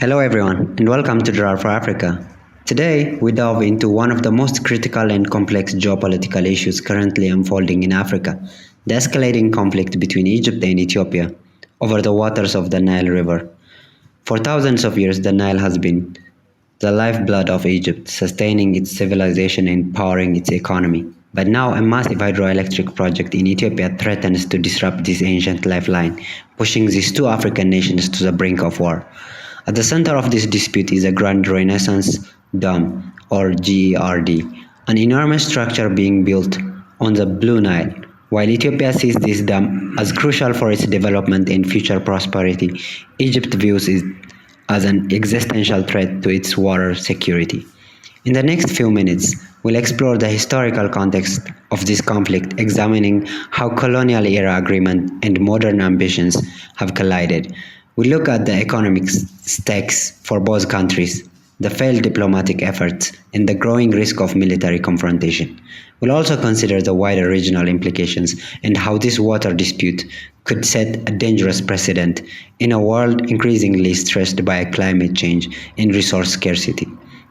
Hello, everyone, and welcome to Draw for Africa. Today, we delve into one of the most critical and complex geopolitical issues currently unfolding in Africa: the escalating conflict between Egypt and Ethiopia over the waters of the Nile River. For thousands of years, the Nile has been the lifeblood of Egypt, sustaining its civilization and powering its economy. But now, a massive hydroelectric project in Ethiopia threatens to disrupt this ancient lifeline, pushing these two African nations to the brink of war. At the center of this dispute is a Grand Renaissance Dam, or GERD, an enormous structure being built on the Blue Nile. While Ethiopia sees this dam as crucial for its development and future prosperity, Egypt views it as an existential threat to its water security. In the next few minutes, we'll explore the historical context of this conflict, examining how colonial era agreement and modern ambitions have collided. We look at the economic stakes for both countries, the failed diplomatic efforts, and the growing risk of military confrontation. We'll also consider the wider regional implications and how this water dispute could set a dangerous precedent in a world increasingly stressed by climate change and resource scarcity.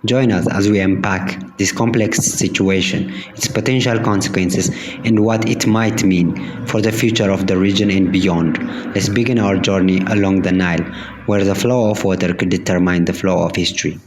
Join us as we unpack this complex situation, its potential consequences, and what it might mean for the future of the region and beyond. Let's begin our journey along the Nile, where the flow of water could determine the flow of history.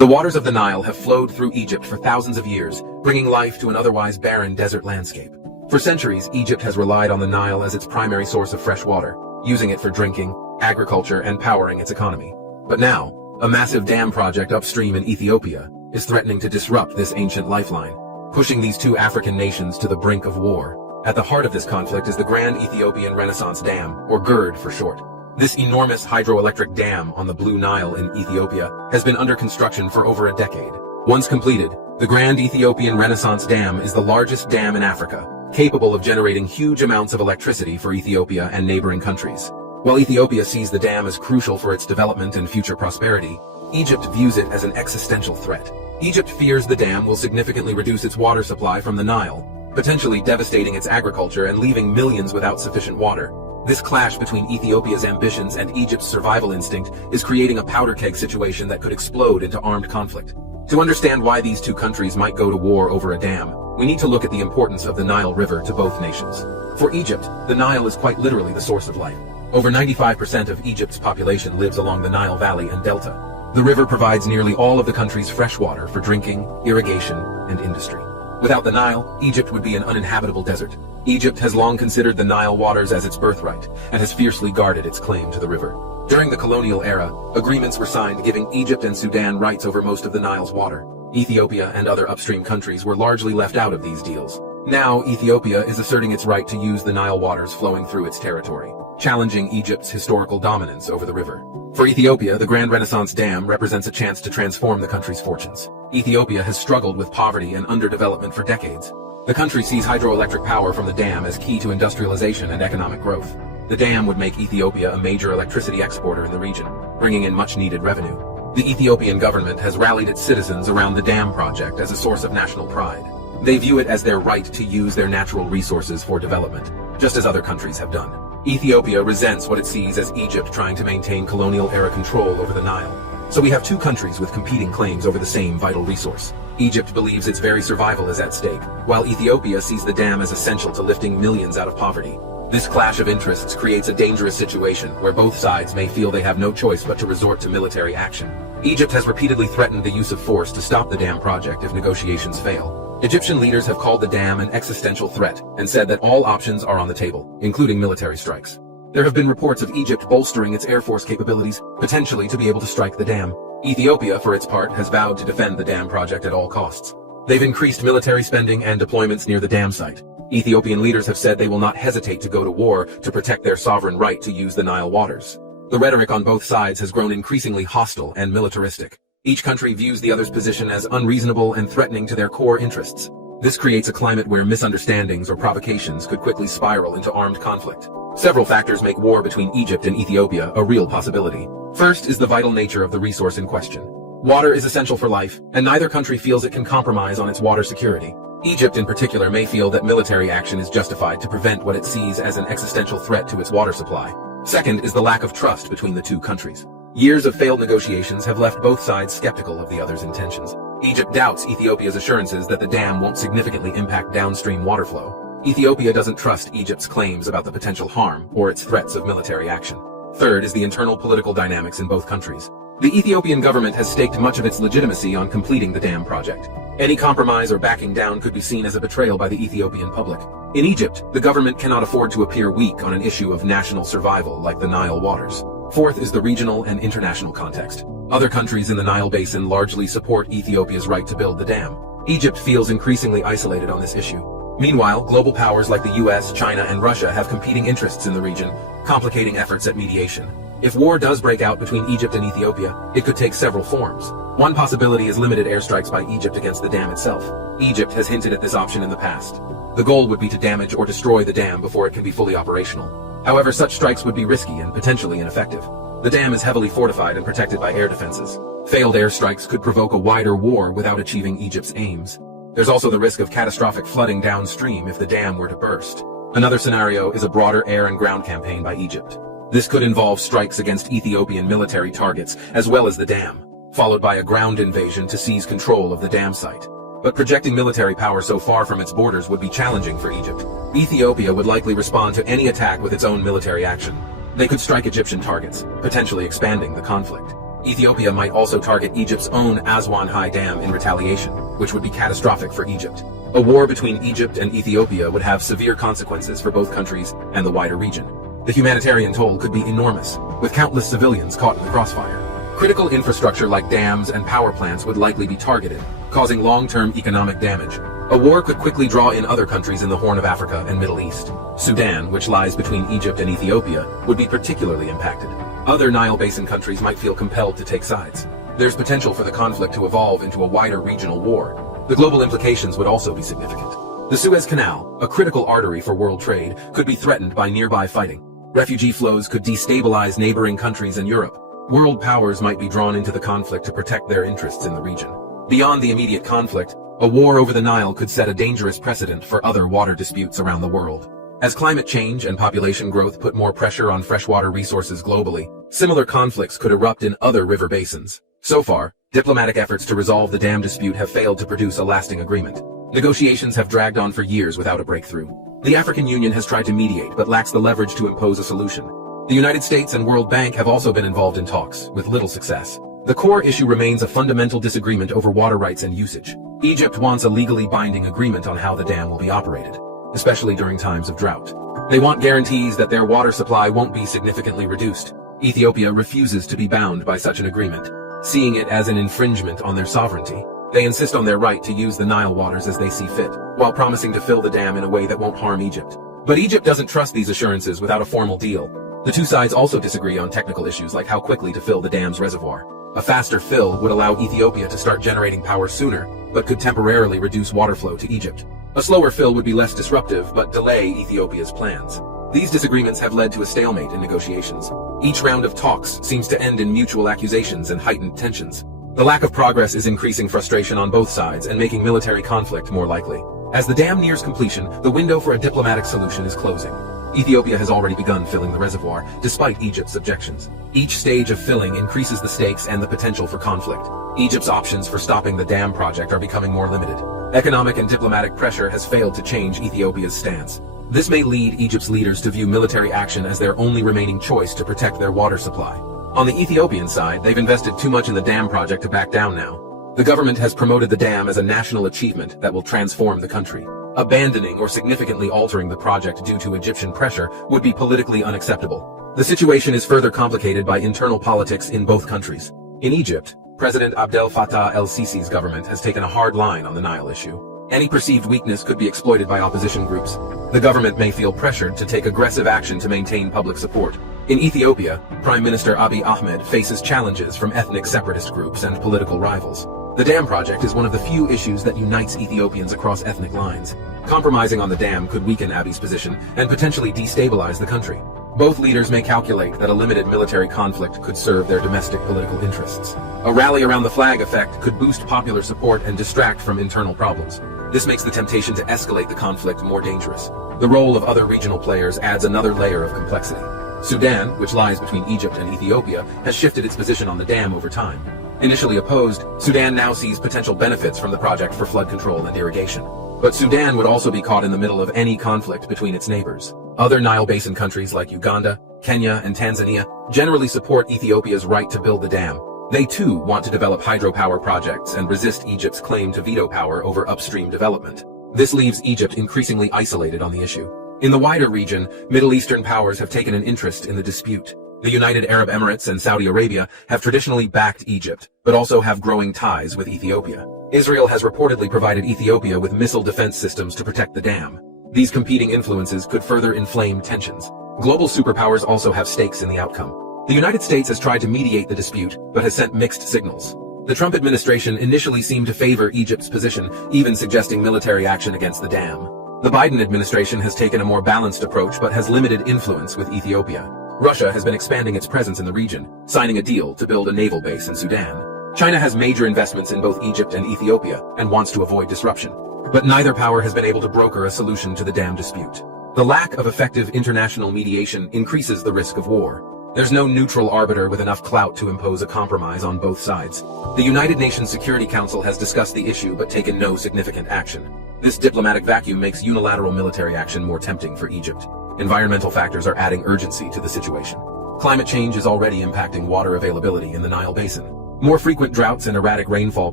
The waters of the Nile have flowed through Egypt for thousands of years, bringing life to an otherwise barren desert landscape. For centuries, Egypt has relied on the Nile as its primary source of fresh water, using it for drinking, agriculture, and powering its economy. But now, a massive dam project upstream in Ethiopia is threatening to disrupt this ancient lifeline, pushing these two African nations to the brink of war. At the heart of this conflict is the Grand Ethiopian Renaissance Dam, or GERD for short. This enormous hydroelectric dam on the Blue Nile in Ethiopia has been under construction for over a decade. Once completed, the Grand Ethiopian Renaissance Dam is the largest dam in Africa, capable of generating huge amounts of electricity for Ethiopia and neighboring countries. While Ethiopia sees the dam as crucial for its development and future prosperity, Egypt views it as an existential threat. Egypt fears the dam will significantly reduce its water supply from the Nile, potentially devastating its agriculture and leaving millions without sufficient water. This clash between Ethiopia's ambitions and Egypt's survival instinct is creating a powder keg situation that could explode into armed conflict. To understand why these two countries might go to war over a dam, we need to look at the importance of the Nile River to both nations. For Egypt, the Nile is quite literally the source of life. Over 95% of Egypt's population lives along the Nile Valley and Delta. The river provides nearly all of the country's fresh water for drinking, irrigation, and industry. Without the Nile, Egypt would be an uninhabitable desert. Egypt has long considered the Nile waters as its birthright, and has fiercely guarded its claim to the river. During the colonial era, agreements were signed giving Egypt and Sudan rights over most of the Nile's water. Ethiopia and other upstream countries were largely left out of these deals. Now, Ethiopia is asserting its right to use the Nile waters flowing through its territory, challenging Egypt's historical dominance over the river. For Ethiopia, the Grand Renaissance Dam represents a chance to transform the country's fortunes. Ethiopia has struggled with poverty and underdevelopment for decades. The country sees hydroelectric power from the dam as key to industrialization and economic growth. The dam would make Ethiopia a major electricity exporter in the region, bringing in much-needed revenue. The Ethiopian government has rallied its citizens around the dam project as a source of national pride. They view it as their right to use their natural resources for development, just as other countries have done. Ethiopia resents what it sees as Egypt trying to maintain colonial-era control over the Nile. So we have two countries with competing claims over the same vital resource. Egypt believes its very survival is at stake, while Ethiopia sees the dam as essential to lifting millions out of poverty. This clash of interests creates a dangerous situation where both sides may feel they have no choice but to resort to military action. Egypt has repeatedly threatened the use of force to stop the dam project if negotiations fail. Egyptian leaders have called the dam an existential threat and said that all options are on the table, including military strikes. There have been reports of Egypt bolstering its air force capabilities, potentially to be able to strike the dam. Ethiopia, for its part, has vowed to defend the dam project at all costs. They've increased military spending and deployments near the dam site. Ethiopian leaders have said they will not hesitate to go to war to protect their sovereign right to use the Nile waters. The rhetoric on both sides has grown increasingly hostile and militaristic. Each country views the other's position as unreasonable and threatening to their core interests. This creates a climate where misunderstandings or provocations could quickly spiral into armed conflict. Several factors make war between Egypt and Ethiopia a real possibility. First is the vital nature of the resource in question. Water is essential for life, and neither country feels it can compromise on its water security. Egypt in particular may feel that military action is justified to prevent what it sees as an existential threat to its water supply. Second is the lack of trust between the two countries. Years of failed negotiations have left both sides skeptical of the other's intentions. Egypt doubts Ethiopia's assurances that the dam won't significantly impact downstream water flow. Ethiopia doesn't trust Egypt's claims about the potential harm or its threats of military action. Third is the internal political dynamics in both countries. The Ethiopian government has staked much of its legitimacy on completing the dam project. Any compromise or backing down could be seen as a betrayal by the Ethiopian public. In Egypt, the government cannot afford to appear weak on an issue of national survival like the Nile waters. Fourth is the regional and international context. Other countries in the Nile basin largely support Ethiopia's right to build the dam. Egypt feels increasingly isolated on this issue. Meanwhile, global powers like the US, China, and Russia have competing interests in the region, complicating efforts at mediation. If war does break out between Egypt and Ethiopia, it could take several forms. One possibility is limited airstrikes by Egypt against the dam itself. Egypt has hinted at this option in the past. The goal would be to damage or destroy the dam before it can be fully operational. However, such strikes would be risky and potentially ineffective. The dam is heavily fortified and protected by air defenses. Failed airstrikes could provoke a wider war without achieving Egypt's aims. There's also the risk of catastrophic flooding downstream if the dam were to burst. Another scenario is a broader air and ground campaign by Egypt. This could involve strikes against Ethiopian military targets, as well as the dam, followed by a ground invasion to seize control of the dam site. But projecting military power so far from its borders would be challenging for Egypt. Ethiopia would likely respond to any attack with its own military action. They could strike Egyptian targets, potentially expanding the conflict. Ethiopia might also target Egypt's own Aswan High Dam in retaliation, which would be catastrophic for Egypt. A war between Egypt and Ethiopia would have severe consequences for both countries and the wider region. The humanitarian toll could be enormous, with countless civilians caught in the crossfire. Critical infrastructure like dams and power plants would likely be targeted, causing long-term economic damage. A war could quickly draw in other countries in the Horn of Africa and Middle East. Sudan, which lies between Egypt and Ethiopia, would be particularly impacted. Other Nile Basin countries might feel compelled to take sides. There's potential for the conflict to evolve into a wider regional war. The global implications would also be significant. The Suez Canal, a critical artery for world trade, could be threatened by nearby fighting. Refugee flows could destabilize neighboring countries and Europe. World powers might be drawn into the conflict to protect their interests in the region. Beyond the immediate conflict, a war over the Nile could set a dangerous precedent for other water disputes around the world. As climate change and population growth put more pressure on freshwater resources globally, similar conflicts could erupt in other river basins. So far, diplomatic efforts to resolve the dam dispute have failed to produce a lasting agreement. Negotiations have dragged on for years without a breakthrough. The African Union has tried to mediate but lacks the leverage to impose a solution. The United States and World Bank have also been involved in talks, with little success. The core issue remains a fundamental disagreement over water rights and usage. Egypt wants a legally binding agreement on how the dam will be operated, especially during times of drought. They want guarantees that their water supply won't be significantly reduced. Ethiopia refuses to be bound by such an agreement, seeing it as an infringement on their sovereignty. They insist on their right to use the Nile waters as they see fit, while promising to fill the dam in a way that won't harm Egypt. But Egypt doesn't trust these assurances without a formal deal. The two sides also disagree on technical issues like how quickly to fill the dam's reservoir. A faster fill would allow Ethiopia to start generating power sooner, but could temporarily reduce water flow to Egypt. A slower fill would be less disruptive, but delay Ethiopia's plans. These disagreements have led to a stalemate in negotiations. Each round of talks seems to end in mutual accusations and heightened tensions. The lack of progress is increasing frustration on both sides and making military conflict more likely. As the dam nears completion, the window for a diplomatic solution is closing. Ethiopia has already begun filling the reservoir, despite Egypt's objections. Each stage of filling increases the stakes and the potential for conflict. Egypt's options for stopping the dam project are becoming more limited. Economic and diplomatic pressure has failed to change Ethiopia's stance. This may lead Egypt's leaders to view military action as their only remaining choice to protect their water supply. On the Ethiopian side, they've invested too much in the dam project to back down now. The government has promoted the dam as a national achievement that will transform the country. Abandoning or significantly altering the project due to Egyptian pressure would be politically unacceptable. The situation is further complicated by internal politics in both countries. In Egypt, President Abdel Fattah el-Sisi's government has taken a hard line on the Nile issue. Any perceived weakness could be exploited by opposition groups. The government may feel pressured to take aggressive action to maintain public support. In Ethiopia, Prime Minister Abiy Ahmed faces challenges from ethnic separatist groups and political rivals. The dam project is one of the few issues that unites Ethiopians across ethnic lines. Compromising on the dam could weaken Abiy's position and potentially destabilize the country. Both leaders may calculate that a limited military conflict could serve their domestic political interests. A rally around the flag effect could boost popular support and distract from internal problems. This makes the temptation to escalate the conflict more dangerous. The role of other regional players adds another layer of complexity. Sudan, which lies between Egypt and Ethiopia, has shifted its position on the dam over time. Initially opposed, Sudan now sees potential benefits from the project for flood control and irrigation. But Sudan would also be caught in the middle of any conflict between its neighbors. Other Nile Basin countries like Uganda, Kenya, and Tanzania generally support Ethiopia's right to build the dam. They too want to develop hydropower projects and resist Egypt's claim to veto power over upstream development. This leaves Egypt increasingly isolated on the issue. In the wider region, Middle Eastern powers have taken an interest in the dispute. The United Arab Emirates and Saudi Arabia have traditionally backed Egypt, but also have growing ties with Ethiopia. Israel has reportedly provided Ethiopia with missile defense systems to protect the dam. These competing influences could further inflame tensions. Global superpowers also have stakes in the outcome. The United States has tried to mediate the dispute, but has sent mixed signals. The Trump administration initially seemed to favor Egypt's position, even suggesting military action against the dam. The Biden administration has taken a more balanced approach but has limited influence with Ethiopia. Russia has been expanding its presence in the region, signing a deal to build a naval base in Sudan. China has major investments in both Egypt and Ethiopia and wants to avoid disruption. But neither power has been able to broker a solution to the dam dispute. The lack of effective international mediation increases the risk of war. There's no neutral arbiter with enough clout to impose a compromise on both sides. The United Nations Security Council has discussed the issue but taken no significant action. This diplomatic vacuum makes unilateral military action more tempting for Egypt. Environmental factors are adding urgency to the situation. Climate change is already impacting water availability in the Nile Basin. More frequent droughts and erratic rainfall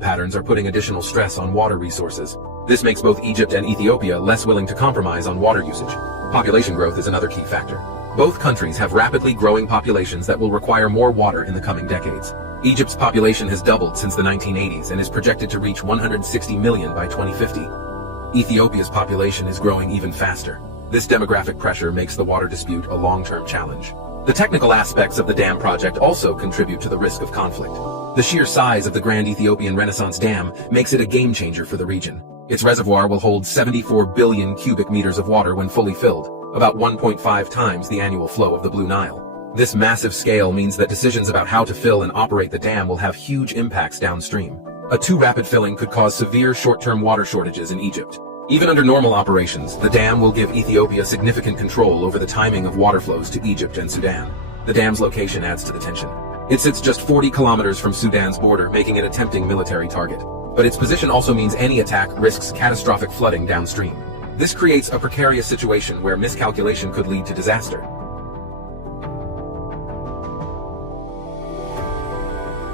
patterns are putting additional stress on water resources. This makes both Egypt and Ethiopia less willing to compromise on water usage. Population growth is another key factor. Both countries have rapidly growing populations that will require more water in the coming decades. Egypt's population has doubled since the 1980s and is projected to reach 160 million by 2050. Ethiopia's population is growing even faster. This demographic pressure makes the water dispute a long-term challenge. The technical aspects of the dam project also contribute to the risk of conflict. The sheer size of the Grand Ethiopian Renaissance Dam makes it a game-changer for the region. Its reservoir will hold 74 billion cubic meters of water when fully filled, about 1.5 times the annual flow of the Blue Nile. This massive scale means that decisions about how to fill and operate the dam will have huge impacts downstream. A too rapid filling could cause severe short-term water shortages in Egypt. Even under normal operations, the dam will give Ethiopia significant control over the timing of water flows to Egypt and Sudan. The dam's location adds to the tension. It sits just 40 kilometers from Sudan's border, making it a tempting military target. But its position also means any attack risks catastrophic flooding downstream. This creates a precarious situation where miscalculation could lead to disaster.